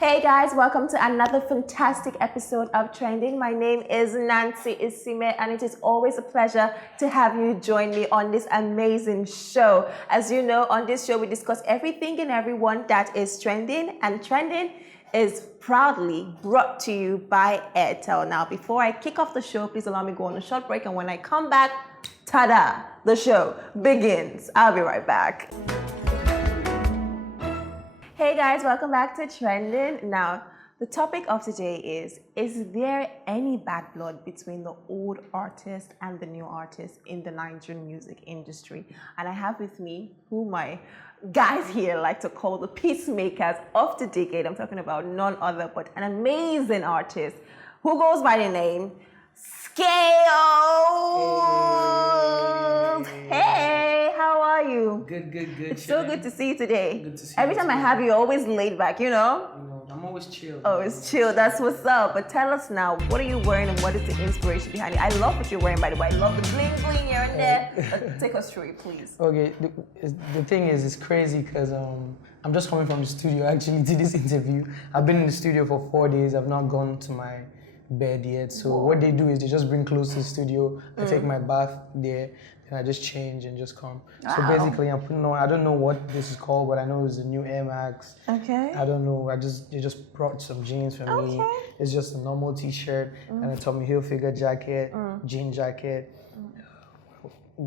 Hey guys, welcome to another fantastic episode of Trending. My name is Nancy Isime, and it is always a pleasure to have you join me on this amazing show. As you know, on this show we discuss everything and everyone that is trending, and trending is proudly brought to you by Airtel. Now, before I kick off the show, please allow me to go on a short break, and when I come back, ta-da, the show begins. I'll be right back. Hey guys, welcome back to Trending. Now, the topic of today is there any bad blood between the old artists and the new artists in the Nigerian music industry? And I have with me who my guys here like to call the peacemakers of the decade. I'm talking about none other but an amazing artist who goes by the name Scales. Hey, how are you? Good. It's so good to see you today. Good to see Every you time I too. have you, you're always laid back, you know? I'm always chill. Oh, it's chill. That's what's up. But tell us now, what are you wearing and what is the inspiration behind it? I love what you're wearing, by the way. I love the bling bling here and there. But take us through it, please. Okay, the thing is, it's crazy because I'm just coming from the studio actually to this interview. I've been in the studio for 4 days. I've not gone to my bed yet. So what they do is they just bring clothes to the studio. I take my bath there. And I just change and just come. Wow. So basically, I'm putting on. I don't know what this is called, but I know it's a new Air Max. Okay. I don't know. They just brought some jeans for me. It's just a normal T-shirt and a Tommy Hilfiger jacket, jean jacket.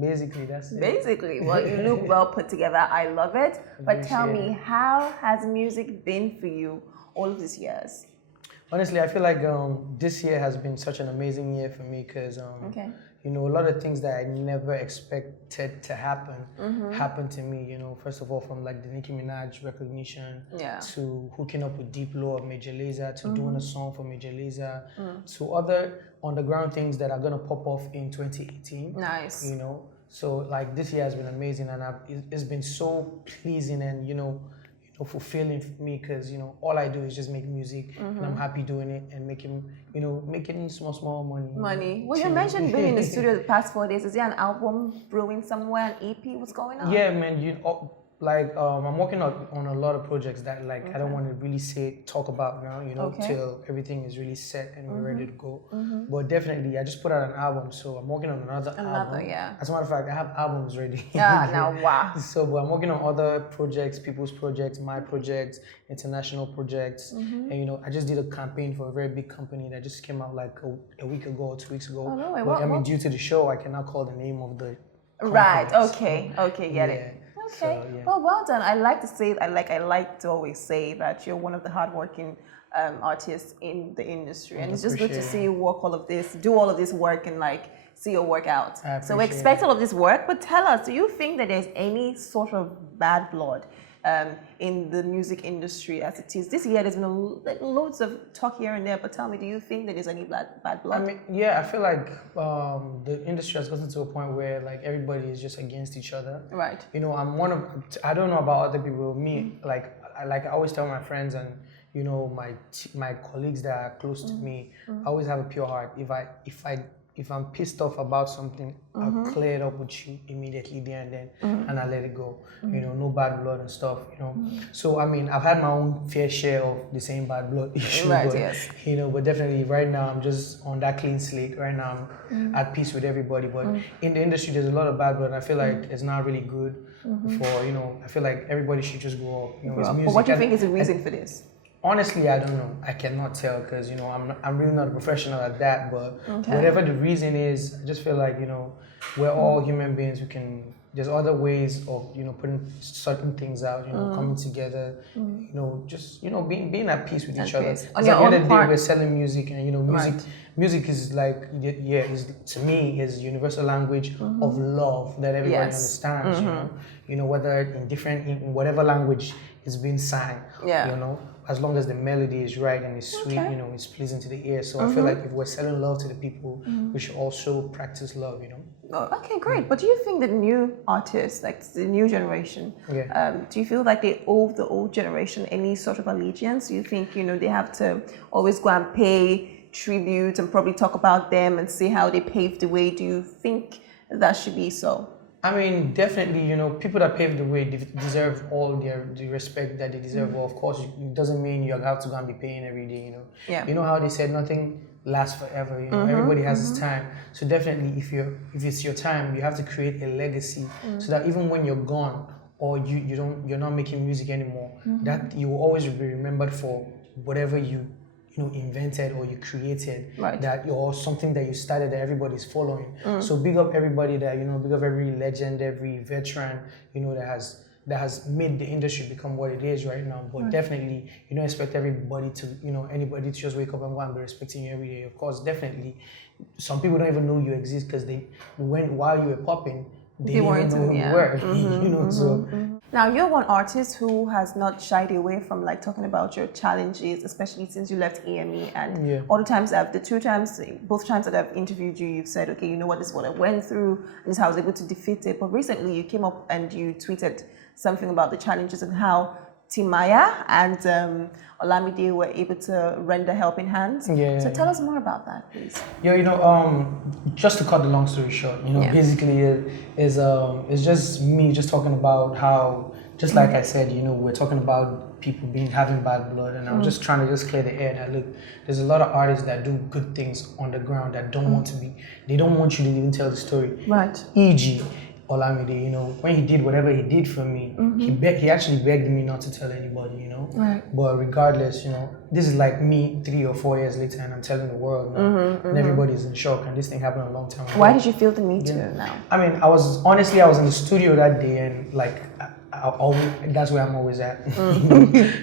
Basically, that's it. Basically, well, you look well put together. I love it. But tell me, how has music been for you all of these years? Honestly, I feel like this year has been such an amazing year for me because you know, a lot of things that I never expected to happen happened to me. You know, first of all, from like the Nicki Minaj recognition to hooking up with Deep Law of Major Lazer to doing a song for Major Lazer to other underground things that are gonna pop off in 2018. Nice. You know, so like this year has been amazing, and it's been so pleasing and fulfilling for me because all I do is just make music and I'm happy doing it and making small money. Well, you mentioned being in the studio the past 4 days. Is there an album brewing somewhere, an EP? What's going on? Yeah, man. I'm working on a lot of projects that I don't want to really talk about now, till everything is really set and we're ready to go. But definitely, I just put out an album, so I'm working on another album. Yeah. As a matter of fact, I have albums ready. Yeah, now wow. But I'm working on other projects, people's projects, my projects, international projects, and I just did a campaign for a very big company that just came out like a week ago or 2 weeks ago. Oh, no way. But due to the show, I cannot call the name of the company. Right. Okay. Get it. Okay. So, yeah. Well done. I like to always say that you're one of the hardworking artists in the industry, and it's just good to see you do all of this work and see your work out. So we expect all of this work, but tell us, do you think that there's any sort of bad blood in the music industry as it is? This year there's been loads of talk here and there, but tell me, do you think that there's any bad blood? I mean, yeah, I feel like the industry has gotten to a point where everybody is just against each other. Right. I don't know about other people. Me, I always tell my friends and my colleagues that are close to me, I always have a pure heart. If I'm pissed off about something, I'll clear it up with you immediately there and then, and I let it go. No bad blood and stuff. So I mean, I've had my own fair share of the same bad blood issue. Right. But, Yes. But definitely right now I'm just on that clean slate. Right now I'm at peace with everybody. But in the industry, there's a lot of bad blood. And I feel like it's not really good for I feel like everybody should just grow up. It's music. But what do you think is the reason for this? Honestly, I don't know. I cannot tell because I'm really not a professional at that. But whatever the reason is, I just feel like we're all human beings. There's other ways of putting certain things out. Coming together. Just being at peace with each other. On At your the end own of the day, part. we're selling music, and music is to me is universal language of love that everybody understands. Whether in whatever language it's being sang. As long as the melody is right and it's sweet, it's pleasing to the ear. So I feel like if we're selling love to the people, we should also practice love, Oh, okay, great. But do you think the new artists, the new generation, do you feel like they owe the old generation any sort of allegiance? Do you think, they have to always go and pay tribute and probably talk about them and see how they paved the way? Do you think that should be so? I mean, definitely, people that paved the way deserve all the respect that they deserve. Well, of course, it doesn't mean you have to go and be paying every day. Yeah. You know how they said nothing lasts forever. Everybody has its time. So definitely, if it's your time, you have to create a legacy so that even when you're gone or you're not making music anymore, that you will always be remembered for whatever you invented or you created, right. that or something that you started that everybody's following. So big up everybody that big up every legend, every veteran that has made the industry become what it is right now. But definitely you don't expect everybody to anybody to just wake up and go and be respecting you every day. Of course, definitely some people don't even know you exist because while you were popping, they didn't even know who you were. So. Now, you're one artist who has not shied away from talking about your challenges, especially since you left AME, and all the times both times that I've interviewed you, you've said, okay, you know what, this is what I went through, and this is how I was able to defeat it. But recently you came up and you tweeted something about the challenges and how Timaya and Olamide were able to render helping hands. So tell us more about that, please. Just to cut the long story short, basically it's just me just talking about how, just like I said, we're talking about people having bad blood, and I'm just trying to just clear the air that look, there's a lot of artists that do good things on the ground that don't want to they don't want you to even tell the story. Right. E.g. Olamide, when he did whatever he did for me, he actually begged me not to tell anybody, Right. But regardless, this is like me 3 or 4 years later, and I'm telling the world now, and everybody's in shock, and this thing happened a long time ago. Why did you feel the need to now? I mean, I was in the studio that day, and that's where I'm always at.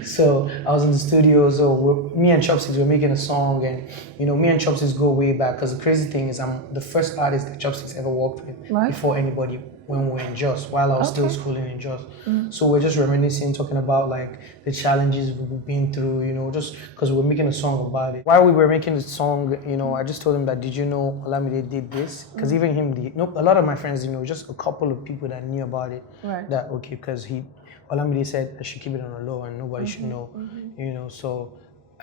So I was in the studio, so me and Chopsticks were making a song, and me and Chopsticks go way back, because the crazy thing is I'm the first artist that Chopsticks ever worked with before anybody, when we were in Jos, while I was still schooling in Jos. So we're just reminiscing, talking about the challenges we've been through, just because we were making a song about it. While we were making the song, I just told him that, did you know Olamide did this? Because even him, a lot of my friends didn't know, just a couple of people that knew about it. Right. That, okay, because Olamide said I should keep it on the low and nobody should know, so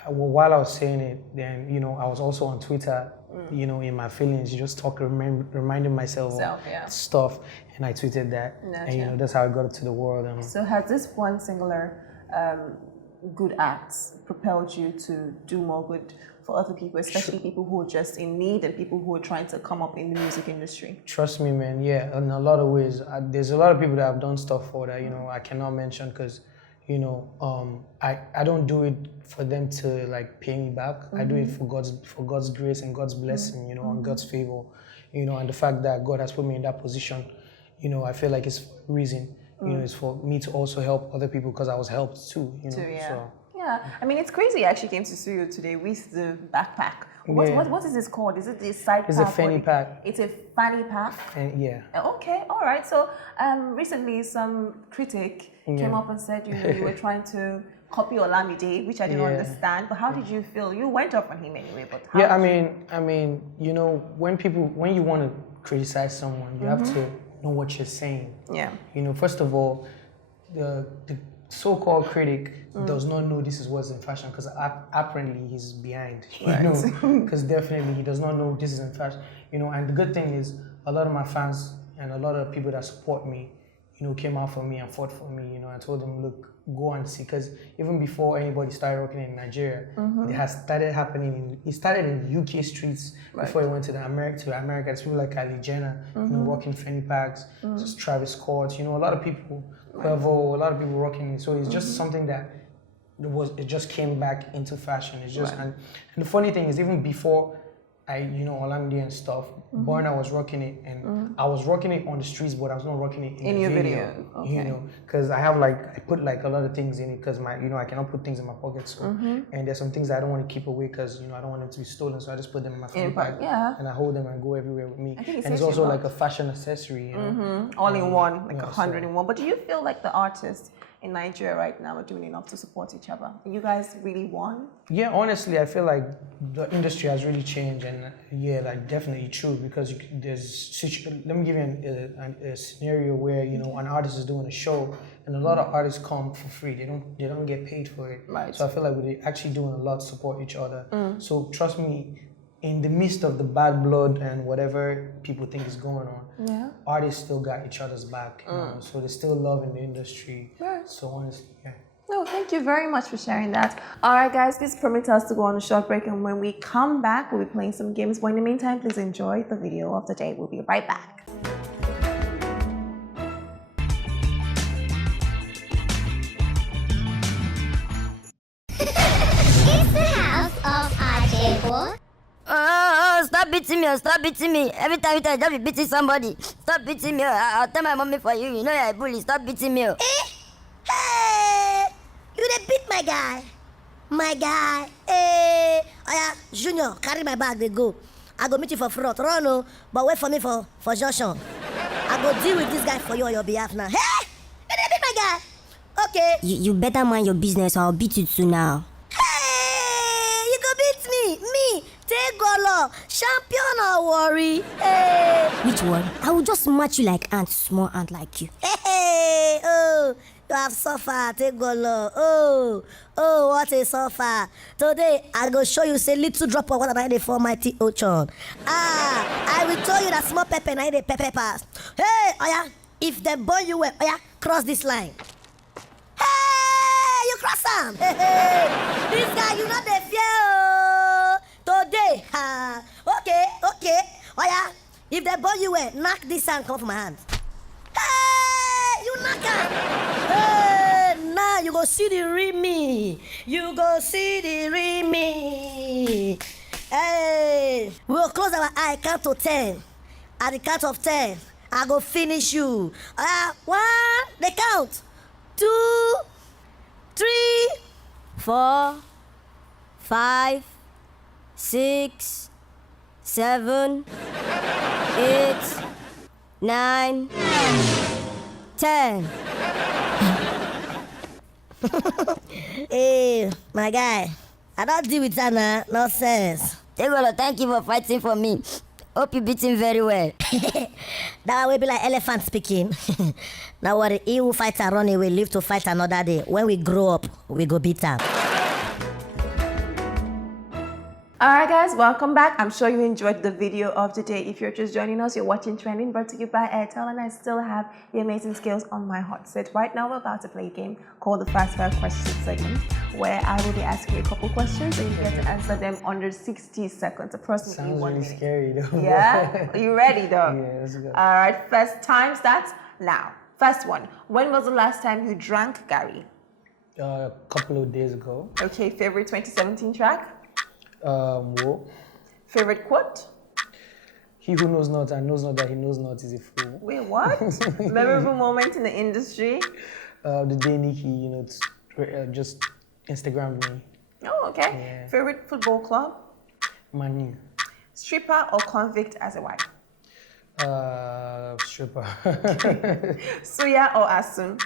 while I was saying it, then, I was also on Twitter, in my feelings, just reminding myself of stuff, and I tweeted that, and that's how I got it to the world. So has this one singular good act propelled you to do more good for other people, especially people who are just in need and people who are trying to come up in the music industry? Trust me, man, yeah, in a lot of ways. There's a lot of people that I've done stuff for that, I cannot mention, because I don't do it for them to pay me back. I do it for God's grace and God's blessing, and God's favor, and the fact that God has put me in that position, I feel like it's for a reason, it's for me to also help other people, because I was helped too, so. Yeah, I mean, it's crazy. I actually came to studio today with the backpack. What is this called? Is it the side pack? It's a fanny pack. It's a fanny pack? Yeah. Okay, all right. So recently some critic came up and said, you were trying to copy Olamide, which I didn't understand. But how did you feel? You went off on him anyway. But how I mean, when you want to criticize someone, you have to know what you're saying. Yeah. First of all, the so-called critic does not know this is what's in fashion, because apparently he's behind, because definitely he does not know this is in fashion, and the good thing is a lot of my fans and a lot of people that support me, came out for me and fought for me, I told them, look, go and see, because even before anybody started rocking in Nigeria, it has started happening, it started in UK streets before it went to America. There's people like Kylie Jenner, rocking fanny packs, just Travis Scott, a lot of people, a lot of people rocking it. So it's just something that it just came back into fashion. It's just and the funny thing is, even before Olamide and stuff, borne, I was rocking it, and I was rocking it on the streets, but I was not rocking it in your video. Okay. Because I have I put a lot of things in it, because I cannot put things in my pocket, so and there's some things that I don't want to keep away, because I don't want them to be stolen, so I just put them in my phone bag, and I hold them and go everywhere with me. And it's also a fashion accessory, all in one, 100 in one. But do you feel like the artists in Nigeria right now are doing enough to support each other? You guys really won? Yeah, honestly, I feel like the industry has really changed, and definitely true, because let me give you a scenario where an artist is doing a show, and a lot of artists come for free. They don't get paid for it. Right. So I feel like we're actually doing a lot to support each other. So trust me, in the midst of the bad blood and whatever people think is going on, artists still got each other's back. You know? So there's still love in the industry. So honestly, No, thank you very much for sharing that. All right, guys, please permit us to go on a short break, and when we come back, we'll be playing some games. But in the meantime, please enjoy the video of the day. We'll be right back. It's the house of RJ4. Oh, stop beating me, stop beating me. Every time you tell me, don't be beating somebody. Stop beating me. I'll tell my mommy for you. You know you're a bully. Stop beating me. Hey, you dey beat my guy. My guy. Hey, Oya, Junior, carry my bag, they go. I go meet you for front. Run, oh, but wait for me for junction. I go deal with this guy for you on your behalf now. Hey, you dey beat my guy. Okay. You better mind your business or I'll beat you too now. Hey, you go beat me. Me, take Golo, champion or worry. Hey. Which one? I will just match you like ant, small ant like you. Hey, oh, you have suffered, take Golo. Oh, what a suffer. Today, I go show you say little drop of water na dey for mighty ocean. I will tell you that small pepper na dey pepper pass. Hey, Oya, if they burn you well, Oya, cross this line. Hey, you cross am. Hey, this guy, you know the fear. Oh. Today, okay. Oya, if they burn you well, knock this hand come from my hand. Hey, you knock am. Hey, now you go see the real me. You go see the real me. Hey, we'll close our eye, count to 10. At the count of 10, I go finish you. 1, they count. 2, 3, 4, 5, 6, 7, 8, 9, 10. Hey, my guy, I don't deal with that now. Nonsense. Tegolo, thank you for fighting for me. Hope you beat him very well. That will be like elephant speaking. Now worry, he who fight and run away live to fight another day. When we grow up, we go beat him. All right, guys, welcome back. I'm sure you enjoyed the video of the day. If you're just joining us, you're watching Trending, brought to you by Airtel, and I still have the amazing Skales on my hot seat. Right now, we're about to play a game called the Fast Fire Questions segment, where I will be asking you a couple questions, and you get to answer them under 60 seconds, approximately sounds 1 really minute. scary though. Yeah? Are you ready, though? Yeah, let's go. All right, first time starts now. First one. When was the last time you drank Gary? A couple of days ago. Okay, favorite 2017 track? Whoa. Favorite quote? He who knows not and knows not that he knows not is a fool. Wait, what? Memorable moment in the industry? The day Nikki, just Instagrammed me. Oh, okay. Yeah. Favorite football club? Manu. Stripper or convict as a wife? Stripper. Suya or Asun?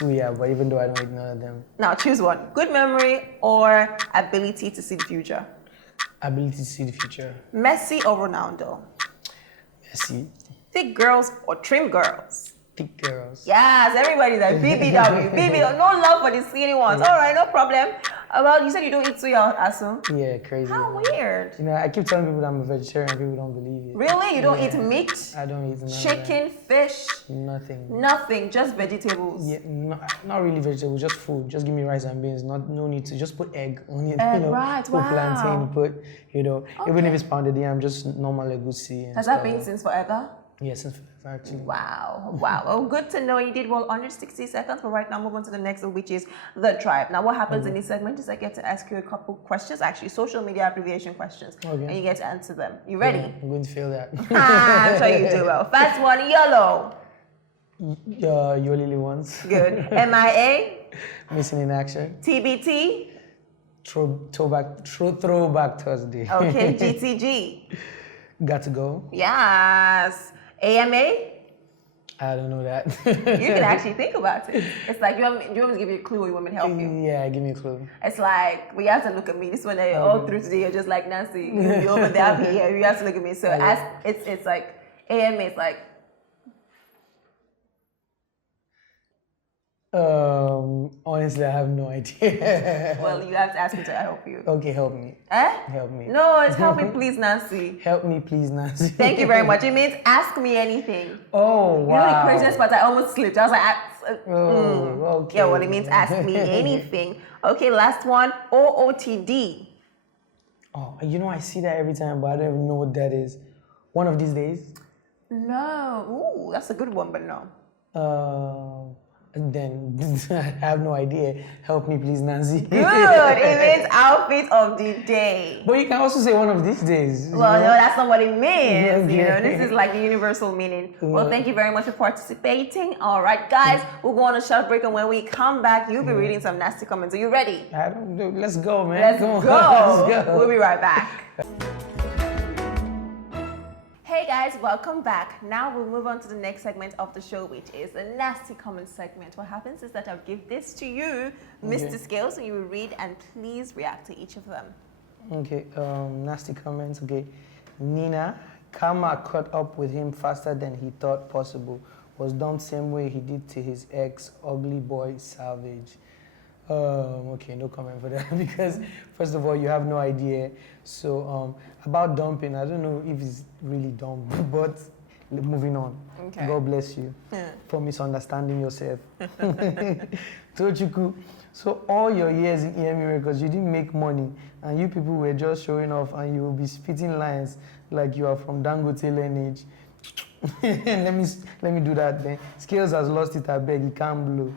Yeah, but even though I don't eat none of them. Now choose one. Good memory or ability to see the future? Ability to see the future. Messi or Ronaldo? Messi. Thick girls or trim girls? Thick girls. Yes, everybody's like BBW. BBW. No love for the skinny ones. All right, no problem. Well, you said you don't eat suya or Asun. Yeah, crazy. How man. weird. I keep telling people that I'm a vegetarian. People don't believe it. Really? You don't Yeah. eat meat? I don't eat none of Chicken, fish? that. Nothing. Nothing, just vegetables. Yeah, not really vegetables, just food. Just give me rice and beans. No need to just put egg on it. Egg, right, Put wow. plantain. Put even if it's pounded yam, just normal egusi. And Has stuff. that been since forever? Yeah, since forever, actually. Wow. Well, good to know you did well under 60 seconds. But right now, move on to the next one, which is the tribe. Now, what happens in this segment is I get to ask you a couple questions, actually social media abbreviation questions, and you get to answer them. You ready? Yeah, I'm going to fail that. I'm sure you do well. First one, yellow. Your Lily ones. Good. MIA. Missing in action. TBT. Throwback Thursday. Okay. GTG. Got to go. Yes. AMA. I don't know that. You can actually think about it. It's like, do you want me to give you a clue or you want me to help you? Yeah, give me a clue. It's like, we have to look at me. This one, all through today, you're just like, Nancy, you over there, I'm here. You have to look at me. So it's like, AMA is like, Honestly, I have no idea. Well, you have to ask me to help you. Okay, help me. Eh? Help me. No, it's help me please, Nancy. Help me, please, Nancy. Thank you very much. It means ask me anything. Oh, You know the wow. craziest part? I almost slipped. I was like, Okay. yeah, well, it means ask me anything. Okay, last one. OOTD. Oh, you know, I see that every time, but I don't even know what that is. One of these days? No. Ooh, that's a good one, but no. And then I have no idea. Help me, please, Nancy. Good. It means outfit of the day. But you can also say one of these days. Well, no, that's not what it means. You know, Okay. this is like the universal meaning. Well, thank you very much for participating. All right, guys, we'll go on a short break, and when we come back, you'll be reading some nasty comments. Are you ready? I don't know. Let's go, man. Let's Come on. go. Let's go. We'll be right back. Hey guys, welcome back. Now we'll move on to the next segment of the show, which is the nasty comments segment. What happens is that I'll give this to you, Mr. Scales, and you will read and please react to each of them. Okay, nasty comments. Okay, Nina, Karma caught up with him faster than he thought possible. Was done same way he did to his ex, ugly boy, savage. Okay, no comment for that because first of all, you have no idea. So about dumping, I don't know if it's really dumb, but moving on. Okay. God bless you for misunderstanding yourself. Tochuku, so all your years in EMU Records, you didn't make money, and you people were just showing off, and you will be spitting lines like you are from Dangote lineage. let me do that then. Scales has lost it, I beg, he can't blow.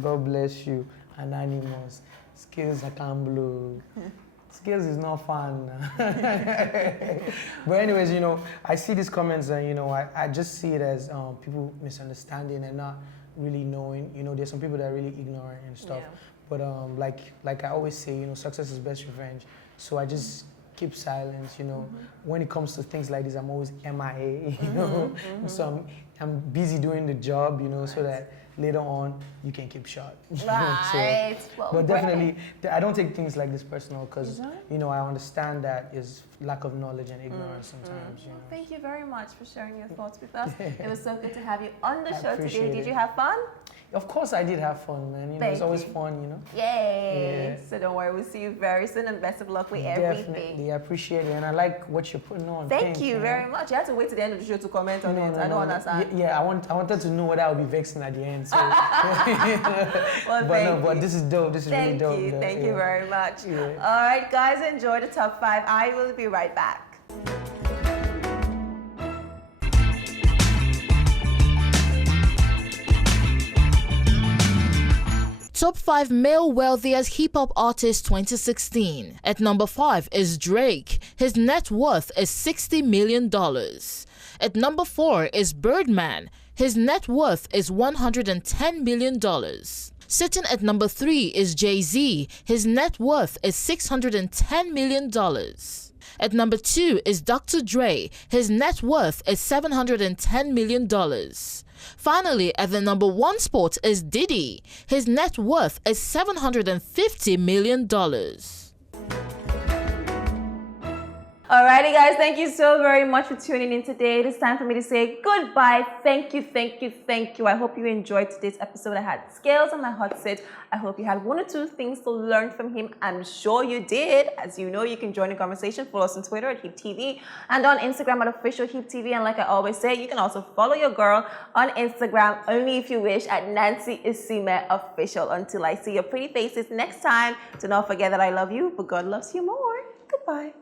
God bless you. Anonymous. Scales I can't blow. Scales is not fun. But anyways, you know, I see these comments and, you know, I just see it as people misunderstanding and not really knowing. You know, there's some people that are really ignorant and stuff. Yeah. But like I always say, you know, success is best revenge. So I just keep silence, you know. When it comes to things like this, I'm always MIA, you know. So I'm busy doing the job, you know, so that later on you can keep short. Right. Well, But definitely, I don't take things like this personal because, you know, I understand that is lack of knowledge and ignorance sometimes, you know. Thank you very much for sharing your thoughts with us. It was so good to have you on the show today. appreciate Did it. you have fun? Of course I did have fun, man. You know, Thank it's always you. fun, you know. Yay! Yeah. So don't worry, we'll see you very soon and best of luck with everything. Definitely, I appreciate it. And I like what you're putting on. Thank you man. very much. You have to wait to the end of the show to comment on it. I don't understand. Yeah, I wanted to know whether I'll be vexing at the end. So. Well, but this is dope. This is really dope. Thank you. Thank you very much. Yeah. All right, guys, enjoy the top 5. I will be right back. Top 5 male wealthiest hip-hop artists 2016. At number 5 is Drake. His net worth is $60 million. At number 4 is Birdman. His net worth is $110 million. Sitting at number 3 is Jay-Z. His net worth is $610 million. At number 2 is Dr. Dre. His net worth is $710 million. Finally, at the number 1 spot is Diddy. His net worth is $750 million. Alrighty, guys, thank you so very much for tuning in today. It is time for me to say goodbye. Thank you, thank you, thank you. I hope you enjoyed today's episode. I had Scales on my hot seat. I hope you had 1 or 2 things to learn from him. I'm sure you did. As you know, you can join the conversation. Follow us on Twitter at HipTv and on Instagram at official HipTv. And like I always say, you can also follow your girl on Instagram, only if you wish, at Nancy Isime Official. Until I see your pretty faces next time, do not forget that I love you, but God loves you more. Goodbye.